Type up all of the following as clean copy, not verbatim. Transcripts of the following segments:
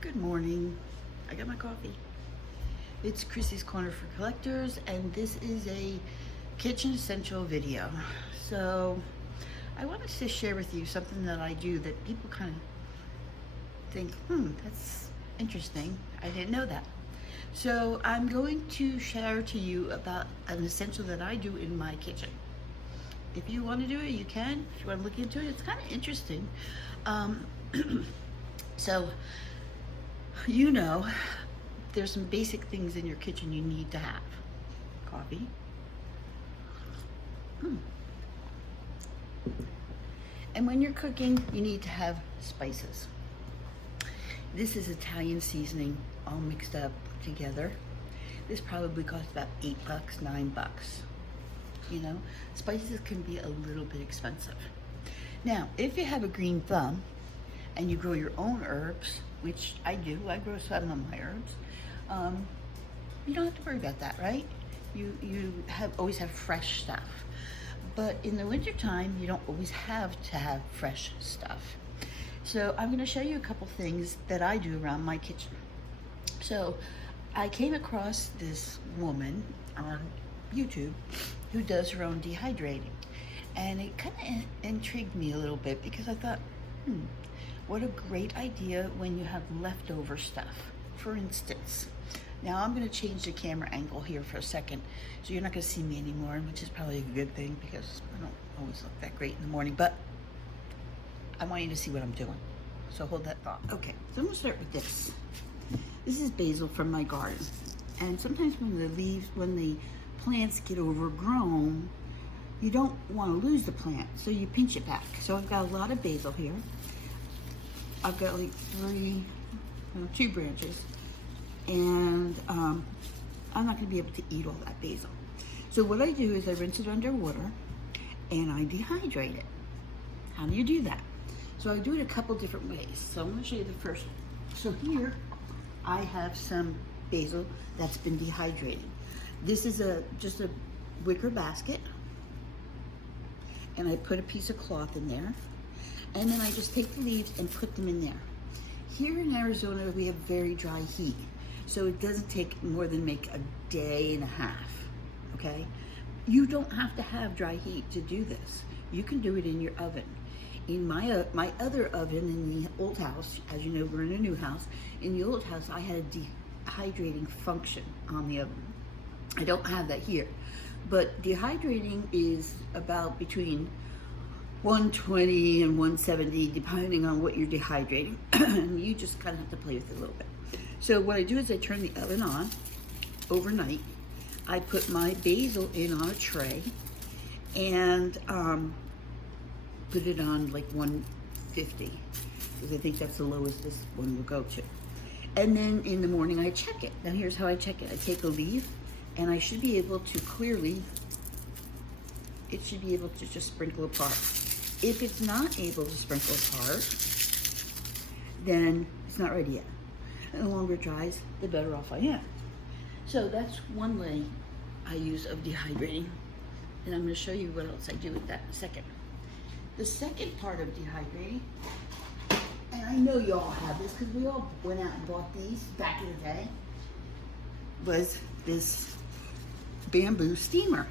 Good morning. I got my coffee. It's Chrissy's Corner for Collectors, and this is a kitchen essential video. So I wanted to share with you something that I do that people kind of think, that's interesting. I didn't know that. So I'm going to share to you about an essential that I do in my kitchen. If you want to do it, you can. If you want to look into it, it's kind of interesting. So, you know, there's some basic things in your kitchen you need to have. Coffee. And when you're cooking, you need to have spices. This is Italian seasoning all mixed up together. This probably costs about $8, $9. You know, spices can be a little bit expensive. Now, if you have a green thumb and you grow your own herbs, which I do, I grow some of my herbs, you don't have to worry about that, right? You always have fresh stuff. But in the wintertime, you don't always have to have fresh stuff. So I'm gonna show you a couple things that I do around my kitchen. So I came across this woman on YouTube who does her own dehydrating. And it kind of intrigued me a little bit because I thought, what a great idea when you have leftover stuff. For instance, now I'm going to change the camera angle here for a second, so you're not going to see me anymore, which is probably a good thing because I don't always look that great in the morning, but I want you to see what I'm doing. So hold that thought. Okay, so I'm going to start with this. This is basil from my garden. And sometimes when the plants get overgrown, you don't want to lose the plant, so you pinch it back. So I've got a lot of basil here. I've got like two branches, and I'm not going to be able to eat all that basil. So what I do is I rinse it under water and I dehydrate it. How do you do that? So I do it a couple different ways. So I'm going to show you the first one. So here I have some basil that's been dehydrated. This is just a wicker basket, and I put a piece of cloth in there. And then I just take the leaves and put them in there. Here in Arizona, we have very dry heat. So it doesn't take more than make a day and a half, okay? You don't have to have dry heat to do this. You can do it in your oven. In my other oven in the old house, as you know, we're in a new house. In the old house, I had a dehydrating function on the oven. I don't have that here. But dehydrating is about between 120 and 170, depending on what you're dehydrating. And you just kind of have to play with it a little bit. So what I do is I turn the oven on overnight. I put my basil in on a tray and put it on like 150, because I think that's the lowest this one will go to. And then in the morning I check it. Now here's how I check it. I take a leaf and I should be able to it should be able to just sprinkle apart. If it's not able to sprinkle apart, then it's not ready yet. And the longer it dries, the better off I am. So that's one way I use of dehydrating. And I'm going to show you what else I do with that in a second. The second part of dehydrating, and I know you all have this because we all went out and bought these back in the day, was this bamboo steamer.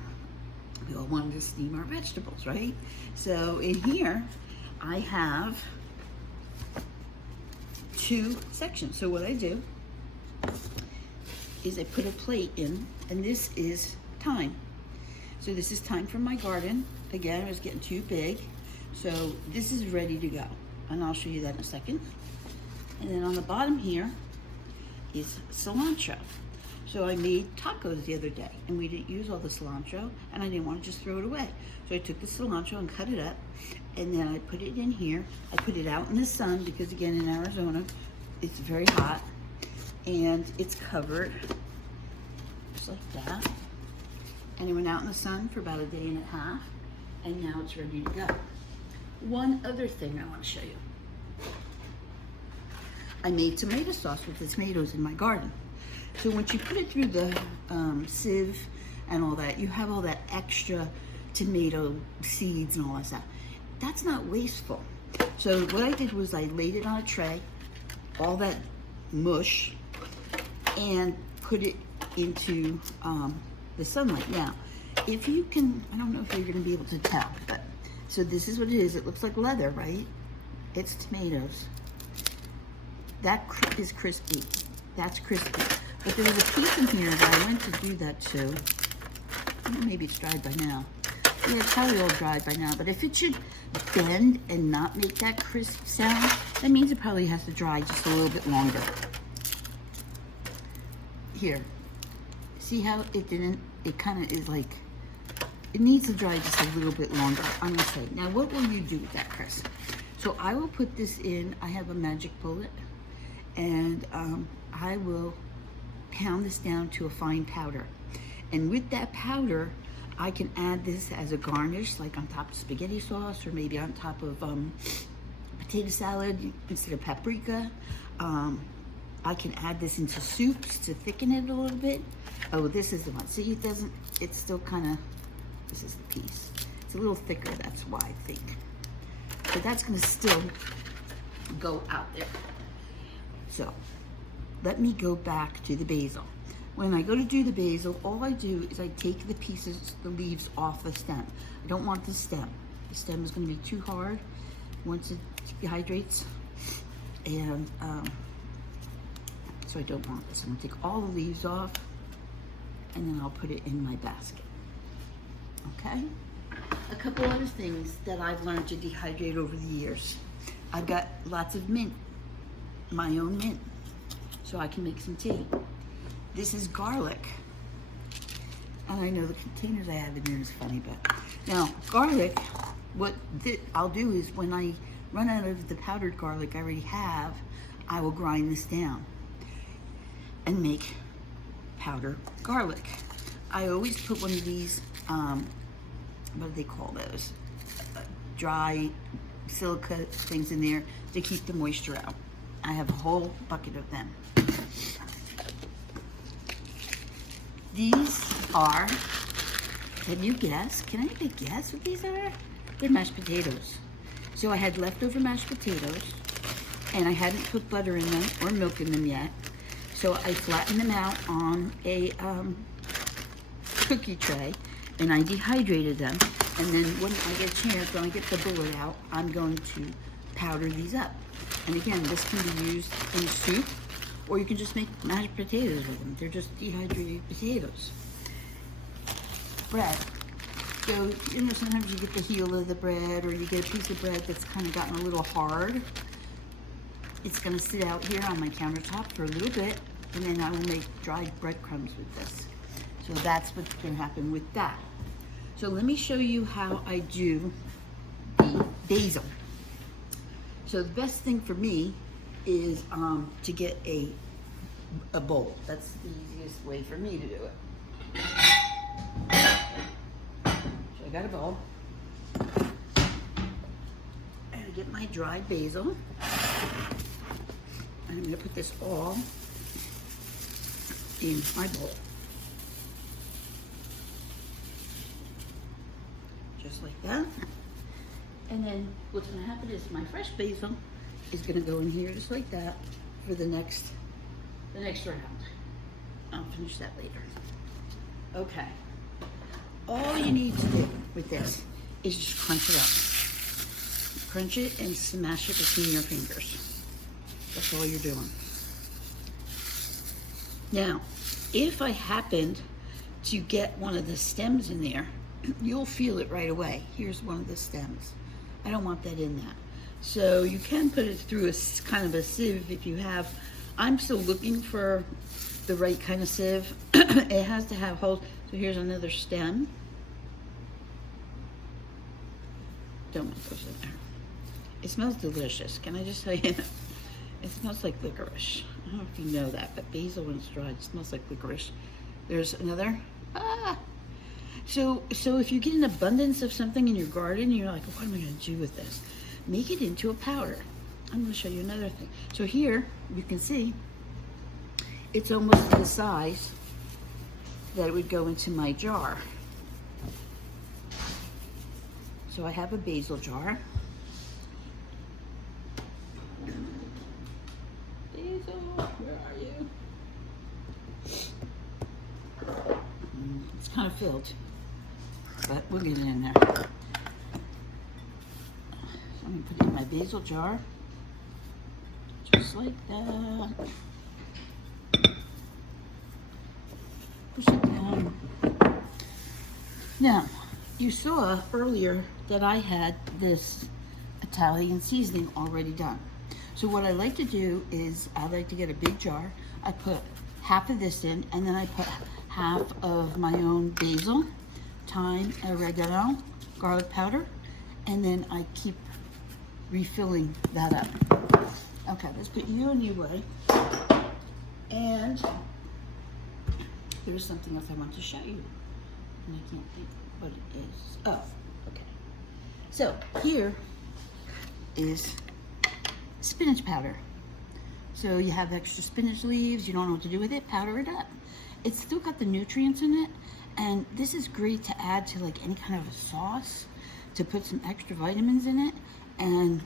We all wanted to steam our vegetables, right? So in here, I have two sections. So what I do is I put a plate in, and this is thyme. So this is thyme from my garden. Again, it was getting too big. So this is ready to go. And I'll show you that in a second. And then on the bottom here is cilantro. So I made tacos the other day, and we didn't use all the cilantro, and I didn't want to just throw it away. So I took the cilantro and cut it up, and then I put it in here. I put it out in the sun because, again, in Arizona, it's very hot, and it's covered just like that. And it went out in the sun for about a day and a half, and now it's ready to go. One other thing I want to show you. I made tomato sauce with the tomatoes in my garden. So once you put it through the sieve and all that, you have all that extra tomato seeds and all that stuff. That's not wasteful. So what I did was I laid it on a tray, all that mush and put it into the sunlight. Now, if you can, I don't know if you're gonna be able to tell, but, so this is what it is. It looks like leather, right? It's tomatoes. That is crispy. That's crispy. But there was a piece in here that I went to do that to. Maybe it's dried by now. Yeah, it's probably all dried by now. But if it should bend and not make that crisp sound, that means it probably has to dry just a little bit longer. Here. See how it didn't, it kind of is like, it needs to dry just a little bit longer, I'm gonna say. Now, what will you do with that, Chris? So I will put this in, I have a magic bullet, and I will pound this down to a fine powder. And with that powder, I can add this as a garnish, like on top of spaghetti sauce, or maybe on top of potato salad instead of paprika. I can add this into soups to thicken it a little bit. Oh, this is the one. See, it doesn't, it's still kind of, this is the piece. It's a little thicker, that's why I think. But that's gonna still go out there. So, let me go back to the basil. When I go to do the basil, all I do is I take the pieces, the leaves off the stem. I don't want the stem. The stem is gonna be too hard once it dehydrates. And so I don't want this. I'm gonna take all the leaves off, and then I'll put it in my basket. Okay? A couple other things that I've learned to dehydrate over the years. I've got lots of mint, my own mint, so I can make some tea. This is garlic. And I know the containers I have in here is funny, but now garlic, what I'll do is when I run out of the powdered garlic I already have, I will grind this down and make powdered garlic. I always put one of these, what do they call those? Dry silica things in there to keep the moisture out. I have a whole bucket of them. These are, can you guess? Can anybody guess what these are? They're mashed potatoes. So I had leftover mashed potatoes, and I hadn't put butter in them or milk in them yet. So I flattened them out on a cookie tray, and I dehydrated them. And then when I get a chance, when I get the bullet out, I'm going to powder these up. And again, this can be used in soup, or you can just make mashed potatoes with them. They're just dehydrated potatoes. Bread. So, you know, sometimes you get the heel of the bread, or you get a piece of bread that's kind of gotten a little hard. It's gonna sit out here on my countertop for a little bit, and then I will make dried breadcrumbs with this. So that's what's gonna happen with that. So let me show you how I do the basil. So the best thing for me is to get a bowl. That's the easiest way for me to do it. So I got a bowl. And I get my dried basil. And I'm gonna put this all in my bowl. Just like that. And then what's gonna happen is my fresh basil is gonna go in here just like that for the next round. I'll finish that later. Okay. All you need to do with this is just crunch it up. Crunch it and smash it between your fingers. That's all you're doing. Now, if I happened to get one of the stems in there, you'll feel it right away. Here's one of the stems. I don't want that in that. So you can put it through a kind of a sieve if you have. I'm still looking for the right kind of sieve. It has to have holes. So here's another stem. Don't want those in there. It smells delicious. Can I just tell you? It smells like licorice. I don't know if you know that, but basil when it's dried, it smells like licorice. There's another. So if you get an abundance of something in your garden, you're like, what am I going to do with this? Make it into a powder. I'm going to show you another thing. So here, you can see, it's almost the size that it would go into my jar. So I have a basil jar. Basil, where are you? It's kind of filled, but we'll get it in there. So I'm gonna put it in my basil jar, just like that. Push it down. Now, you saw earlier that I had this Italian seasoning already done. So what I like to do is I like to get a big jar. I put half of this in, and then I put half of my own basil, thyme, oregano, garlic powder, and then I keep refilling that up. Okay, let's put you and you away. And there's something else I want to show you, and I can't think what it is. Oh, okay. So here is spinach powder. So you have extra spinach leaves, you don't know what to do with it, powder it up. It's still got the nutrients in it, and this is great to add to like any kind of a sauce, to put some extra vitamins in it, and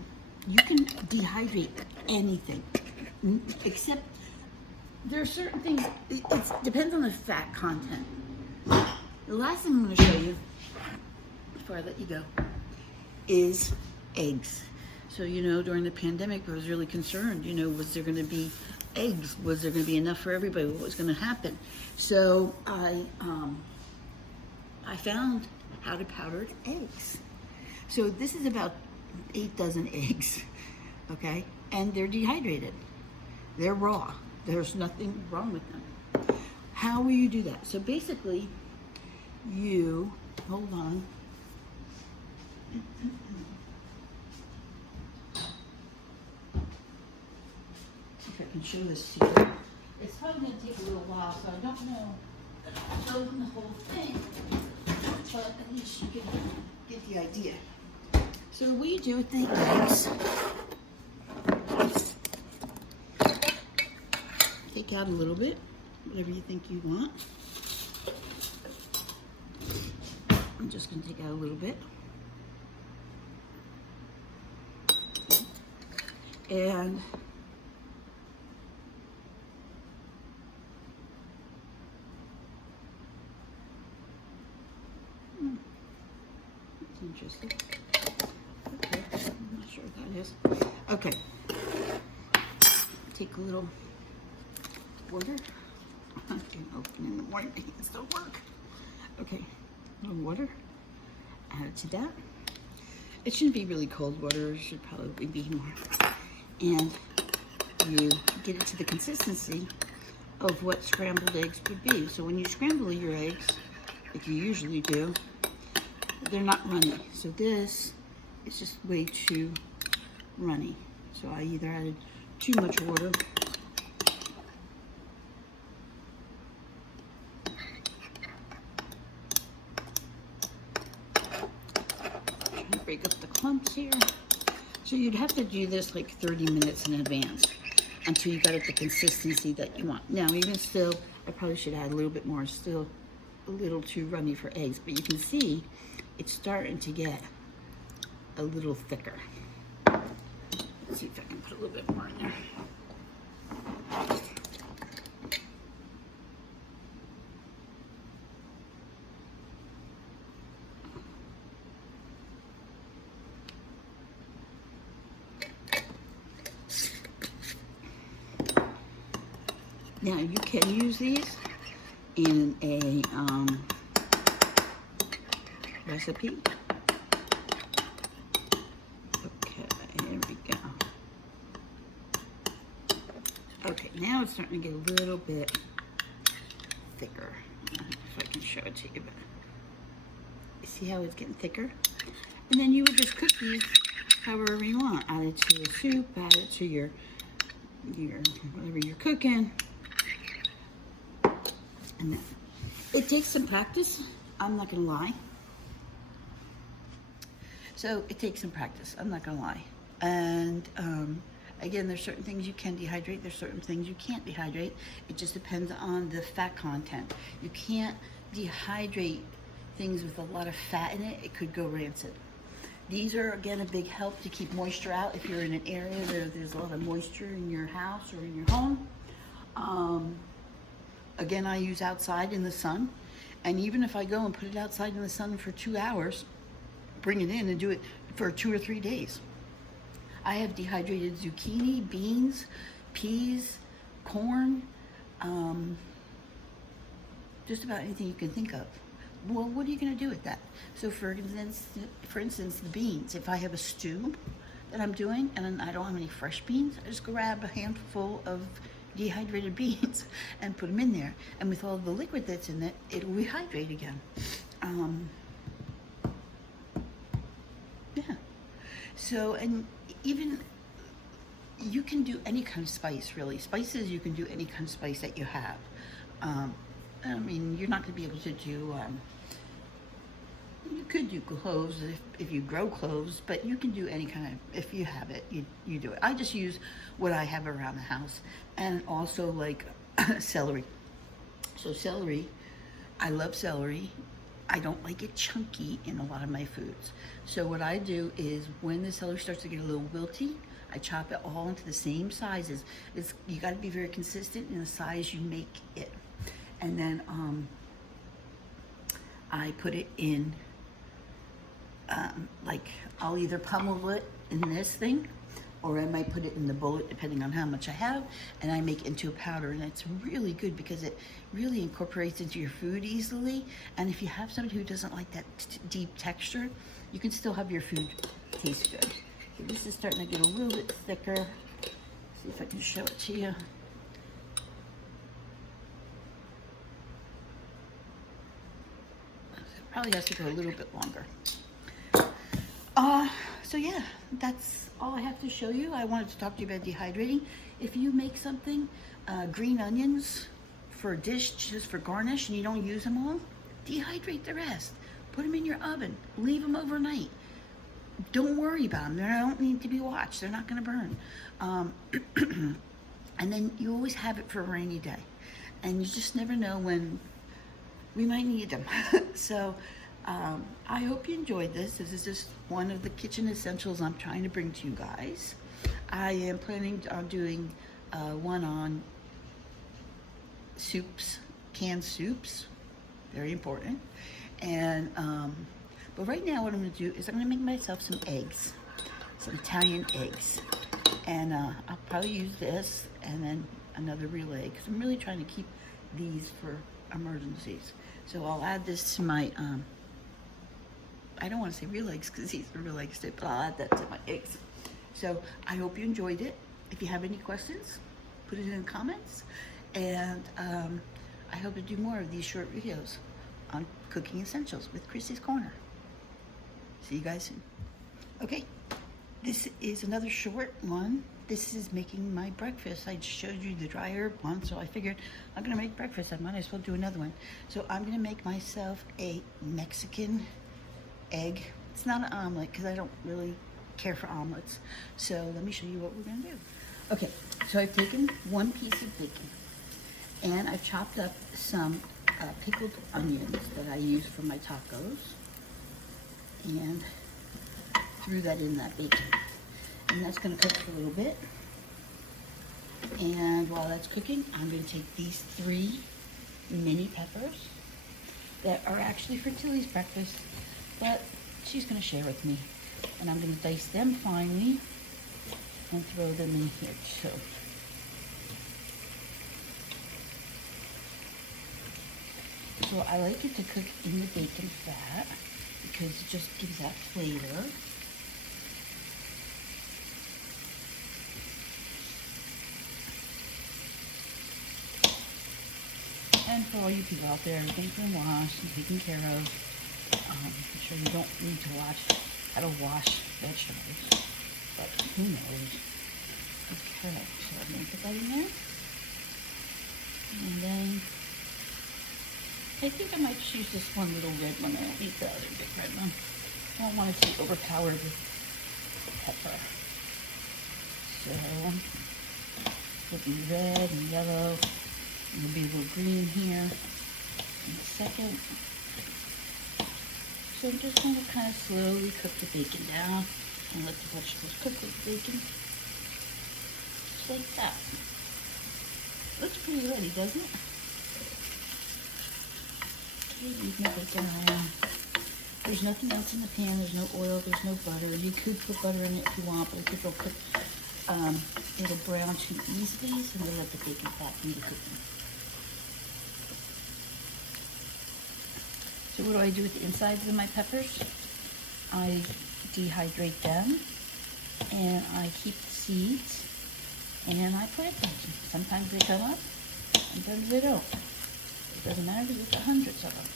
you can dehydrate anything, except there are certain things, it depends on the fat content. The last thing I'm going to show you, before I let you go, is eggs. So, you know, during the pandemic, I was really concerned, you know, was there going to be eggs? Was there going to be enough for everybody? What was going to happen? So I found how to powder eggs. So this is about 8 dozen eggs, okay? And they're dehydrated. They're raw. There's nothing wrong with them. How will you do that? So basically, you, hold on. If I can show this to you. It's probably going to take a little while, so I don't know that I'll show them the whole thing, but at least you can get the idea. So what you do with the eggs, take out a little bit, whatever you think you want. I'm just going to take out a little bit. And that's interesting. Okay, I'm not sure what that is. Okay, take a little water. I can't open in the morning, it can still work. Okay, a little water, add it to that. It shouldn't be really cold water, it should probably be more. And you get it to the consistency of what scrambled eggs would be. So when you scramble your eggs, like you usually do, they're not runny. So this is just way too runny. So I either added too much water trying to break up the clumps here. So you'd have to do this like 30 minutes in advance until you got it the consistency that you want. Now, even still, I probably should add a little bit more. Still a little too runny for eggs, but you can see it's starting to get a little thicker. Let's see if I can put a little bit more in there. Now you can use these in a recipe. Okay, here we go. Okay, now it's starting to get a little bit thicker. I don't know if I can show it to you, but you see how it's getting thicker? And then you would just cook these however you want. Add it to a soup, add it to your whatever you're cooking. And it takes some practice, I'm not gonna lie. So it takes some practice, I'm not gonna lie. And again, there's certain things you can dehydrate, there's certain things you can't dehydrate. It just depends on the fat content. You can't dehydrate things with a lot of fat in it, it could go rancid. These are, again, a big help to keep moisture out if you're in an area where there's a lot of moisture in your house or in your home. Again, I use outside in the sun. And even if I go and put it outside in the sun for 2 hours, bring it in and do it for 2 or 3 days. I have dehydrated zucchini, beans, peas, corn, just about anything you can think of. Well, what are you going to do with that? So for instance, the beans. If I have a stew that I'm doing and I don't have any fresh beans, I just grab a handful of dehydrated beans and put them in there. And with all the liquid that's in it, it'll rehydrate again. Yeah. So, and even you can do any kind of spice, really. Spices, you can do any kind of spice that you have. I mean, you're not going to be able to do, you could do cloves if you grow cloves, but you can do any kind of, if you have it, you do it. I just use what I have around the house, and also like celery. So celery, I love celery. I don't like it chunky in a lot of my foods. So what I do is when the celery starts to get a little wilty, I chop it all into the same sizes. You got to be very consistent in the size you make it. And then I put it in, like I'll either pummel it in this thing, or I might put it in the bullet depending on how much I have, and I make it into a powder. And it's really good because it really incorporates into your food easily. And if you have somebody who doesn't like that deep texture, you can still have your food taste good. Okay, this is starting to get a little bit thicker. See if I can show it to you. Probably has to go a little bit longer. So yeah, that's all I have to show you. I wanted to talk to you about dehydrating. If you make something, green onions for a dish just for garnish and you don't use them all, dehydrate the rest. Put them in your oven. Leave them overnight. Don't worry about them. They don't need to be watched. They're not going to burn. And then you always have it for a rainy day. And you just never know when we might need them. So I hope you enjoyed this. This is just one of the kitchen essentials I'm trying to bring to you guys. I am planning on doing one on soups, canned soups, very important. And but right now what I'm going to do is I'm going to make myself some eggs, some Italian eggs. And I'll probably use this and then another real egg, because I'm really trying to keep these for emergencies. So I'll add this to my, I don't want to say real eggs because these are real eggs too, but I'll add that to my eggs. So I hope you enjoyed it. If you have any questions, put it in the comments. And I hope to do more of these short videos on cooking essentials with Chrissy's Corner. See you guys soon. Okay, this is another short one. This is making my breakfast. I showed you the dry herb one, so I figured I'm gonna make breakfast. I might as well do another one. So I'm gonna make myself a Mexican egg. It's not an omelet because I don't really care for omelets. So let me show you what we're gonna do. Okay, so I've taken one piece of bacon and I've chopped up some pickled onions that I use for my tacos and threw that in that bacon. And that's going to cook for a little bit. And while that's cooking, I'm going to take these 3 mini peppers that are actually for Tilly's breakfast, but she's going to share with me. And I'm going to dice them finely and throw them in here too. So I like it to cook in the bacon fat because it just gives that flavor. And for all you people out there, everything's been washed and taken care of. I'm sure you don't need to watch how to wash vegetables, but who knows? Okay, so I'm going to put that in there. And then I think I might choose this one little red one. I don't need the other big red one. I don't want it to be overpowered with pepper. So it'll be red and yellow. There'll be a little green here in a second. So I'm just going to kind of slowly cook the bacon down and let the vegetables cook with the bacon. Just like that. Looks pretty ready, doesn't it? Okay, leave my bacon around. There's nothing else in the pan. There's no oil. There's no butter. You could put butter in it if you want, but if it'll cook, it'll brown too easily, so I'm going to let the bacon fat do the cooking. So what do I do with the insides of my peppers? I dehydrate them, and I keep the seeds, and I plant them. Sometimes they come up, sometimes they don't. It doesn't matter because there's hundreds of them.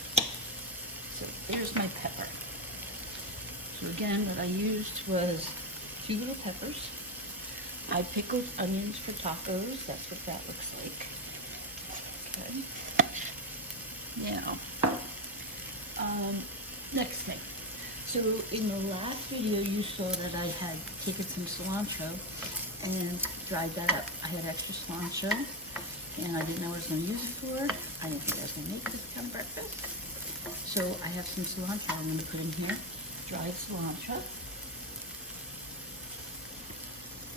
So there's my pepper. So again, what I used was 2 little peppers. I pickled onions for tacos. That's what that looks like. Okay. Now, next thing. So in the last video, you saw that I had taken some cilantro and dried that up. I had extra cilantro, and I didn't know what I was going to use it for. I didn't think I was going to make this for breakfast. So I have some cilantro I'm going to put in here, dried cilantro.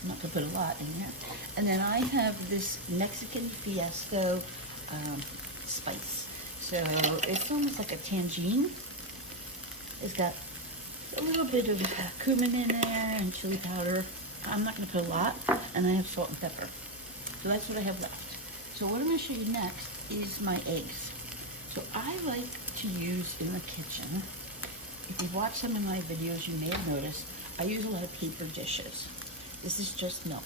I'm not going to put a lot in there. And then I have this Mexican Fiesta spice. So it's almost like a tangine. It's got a little bit of cumin in there and chili powder. I'm not going to put a lot. And I have salt and pepper. So that's what I have left. So what I'm going to show you next is my eggs. So I like to use in the kitchen, if you've watched some of my videos, you may have noticed, I use a lot of paper dishes. This is just milk.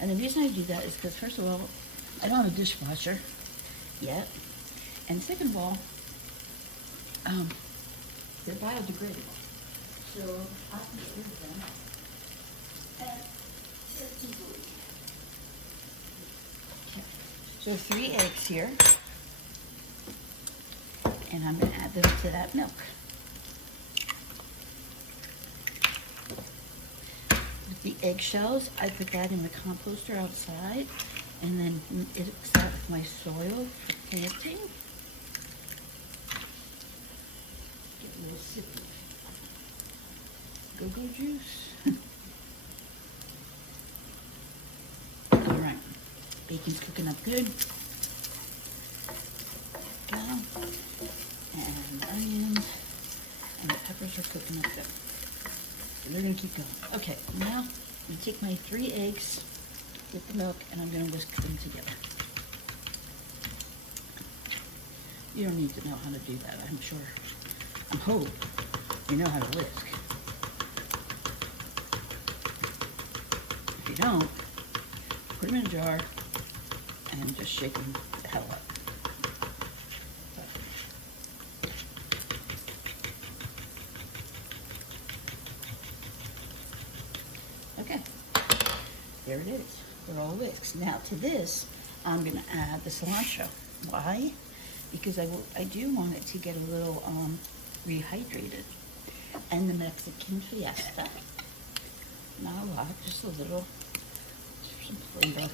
And the reason I do that is because, first of all, I don't have a dishwasher yet. And second of all, they're biodegradable. So I can get rid of them. And it's easily. Okay. So 3 eggs here. And I'm going to add them to that milk. With the eggshells, I put that in the composter outside, and then it's out with my soil for planting. Get a little sip of go-go juice. All right, bacon's cooking up good. Go. And onions, and the peppers are cooking up good. So they're going to keep going. Okay, now I'm going to take my 3 eggs, get the milk, and I'm going to whisk them together. You don't need to know how to do that, I'm sure. I hope you know how to whisk. If you don't, put them in a jar and just shake them the hell up. Okay, there it is. They're all whisked. Now to this, I'm going to add the cilantro. Why? Because I do want it to get a little rehydrated. And the Mexican Fiesta. Not a lot, just a little, some flavor.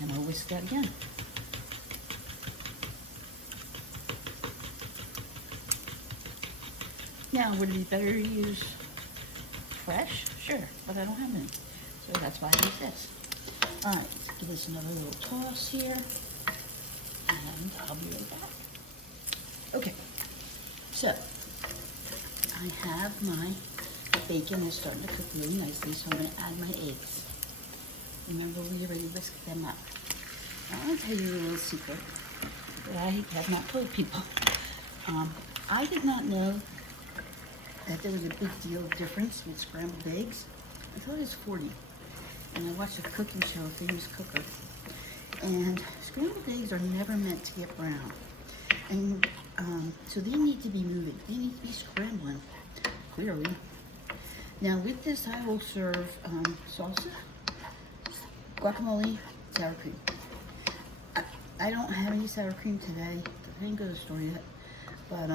And I'll whisk that again. Now, would it be better to use fresh? Sure, but I don't have any. So that's why I use this. All right, let's give this another little toss here. And I'll be right back. Okay, so I have my bacon is starting to cook really nicely, so I'm going to add my eggs. Remember, we already whisked them up. Now, I'll tell you a little secret that I have not told people. I did not know that there was a big deal difference with scrambled eggs. I thought it was 40. And I watched a cooking show, a famous cooker. And scrambled eggs are never meant to get brown. And so they need to be moving. They need to be scrambling, clearly. Now with this, I will serve salsa, guacamole, sour cream. I don't have any sour cream today. I didn't go to the store yet. But,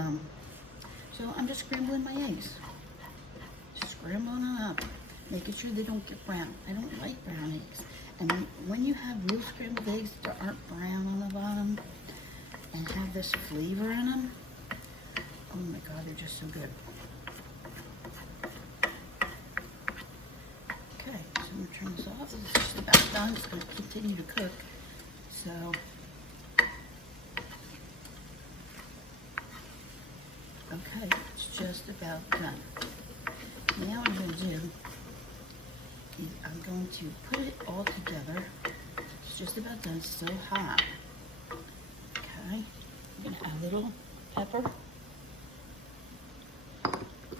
so I'm just scrambling my eggs. Just scrambling them up. Making sure they don't get brown. I don't like brown eggs. And when you have real scrambled eggs that aren't brown on the bottom, and have this flavor in them. Oh my God, they're just so good. Okay, so I'm gonna turn this off. This is just about done. It's gonna continue to cook. So, okay, it's just about done. Now what I'm gonna do is I'm going to put it all together. It's just about done. It's so hot. Okay, I'm gonna add a little pepper.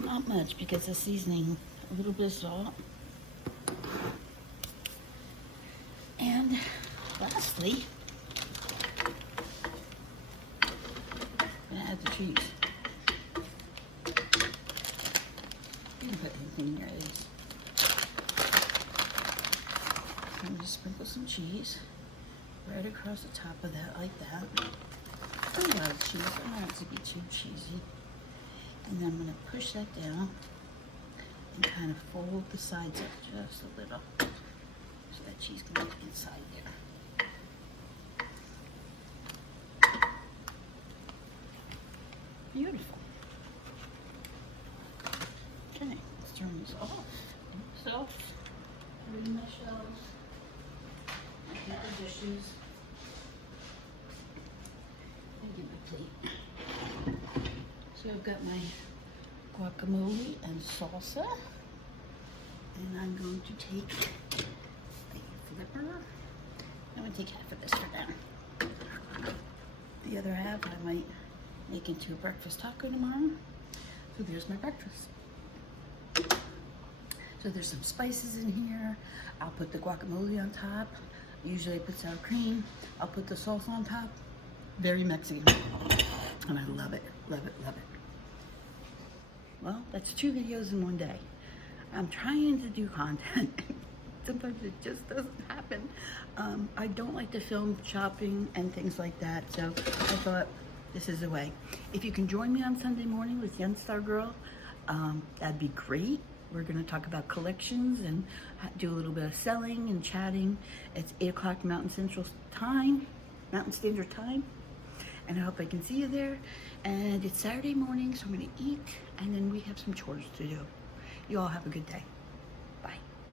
Not much because the seasoning, a little bit of salt. And lastly, I'm gonna add the cheese. You can put anything in your eggs. I'm gonna sprinkle some cheese right across the top of that, like that. I love cheese. I don't want it to be too cheesy. And then I'm gonna push that down and kind of fold the sides up just a little so that cheese can get inside there. Beautiful. Okay, let's turn this off. So, clean my shelves. I get the dishes. And get my plate. So I've got my guacamole and salsa. And I'm going to take a flipper. I'm going to take half of this for now. The other half I might make into a breakfast taco tomorrow. So there's my breakfast. So there's some spices in here. I'll put the guacamole on top. Usually I put sour cream. I'll put the salsa on top. Very Mexican. And I love it, love it, love it. Well, that's 2 videos in one day. I'm trying to do content. Sometimes it just doesn't happen. I don't like to film shopping and things like that, so I thought this is a way. If you can join me on Sunday morning with Yen Star Girl, that'd be great. We're gonna talk about collections and do a little bit of selling and chatting. It's 8 o'clock Mountain Standard Time. And I hope I can see you there. And it's Saturday morning, so I'm gonna eat, and then we have some chores to do. You all have a good day.